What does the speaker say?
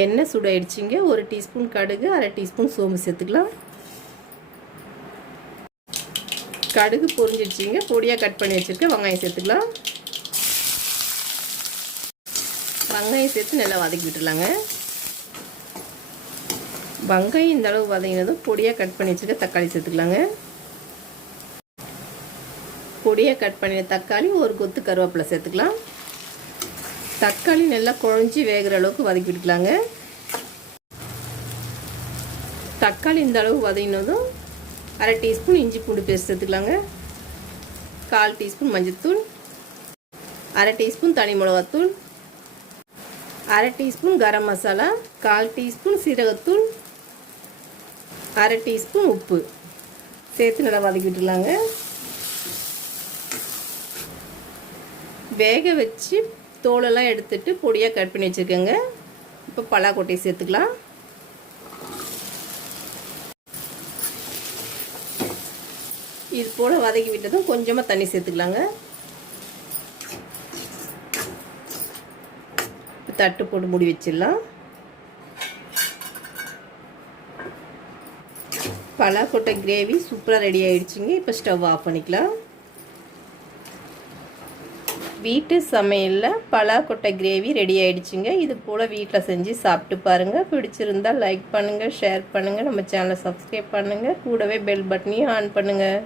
எண்ணெய் சூடாயிடுச்சுங்க. 1 டீஸ்பூன் கடுகு, 1/2 டீஸ்பூன் சோம்பு சேர்த்துக்கலாம். கடுகு பொரிஞ்சிடுச்சிங்க. பொடியாக கட் பண்ணி வச்சுருக்க வெங்காயம் சேர்த்துக்கலாம். வெங்காயம் சேர்த்து நல்லா வதக்கி விட்டுலாங்க. வெங்காயம் இந்த அளவு வதங்கினதும் பொடியாக கட் பண்ணி வச்சுருக்க தக்காளி சேர்த்துக்கலாங்க. பொடியாக கட் பண்ணின தக்காளி, ஒரு கொத்து கருவேப்பிலை சேர்த்துக்கலாம். தக்காளி நல்லா குழஞ்சி வேகிற அளவுக்கு வதக்கி விட்டுக்கலாங்க. தக்காளி இந்த அளவு வதங்கினதும் 1/2 டீஸ்பூன் இஞ்சி பூண்டு பேஸ்ட் சேர்த்துக்கலாங்க. 1/4 டீஸ்பூன் மஞ்சள்தூள், 1/2 டீஸ்பூன் தனி மிளகாத்தூள், 1/2 டீஸ்பூன் கரம் மசாலா, 1/4 டீஸ்பூன் சீரகத்தூள், 1/2 டீஸ்பூன் உப்பு சேர்த்து நல்லா வதக்கி விட்டுக்கலாங்க. வேக வச்சு தோலெல்லாம் எடுத்துட்டு பொடியாக கட் பண்ணி வச்சுருக்கேங்க. இப்போ பலாக்கொட்டையை சேர்த்துக்கலாம். இது போல் வதக்கி விட்டதும் கொஞ்சமாக தண்ணி சேர்த்துக்கலாங்க. தட்டு போட்டு மூடி வச்சிடலாம். பலாக்கொட்டை கிரேவி சூப்பராக ரெடி ஆகிடுச்சிங்க. இப்போ ஸ்டவ் ஆஃப் பண்ணிக்கலாம். வீட்டு சமையலில் பலாக்கொட்டை கிரேவி ரெடி ஆகிடுச்சிங்க. இது போல் வீட்டில் செஞ்சு சாப்பிட்டு பாருங்கள். பிடிச்சிருந்தால் லைக் பண்ணுங்கள், ஷேர் பண்ணுங்கள், நம்ம சேனலை சப்ஸ்கிரைப் பண்ணுங்கள், கூடவே பெல் பட்டனையும் ஆன் பண்ணுங்கள்.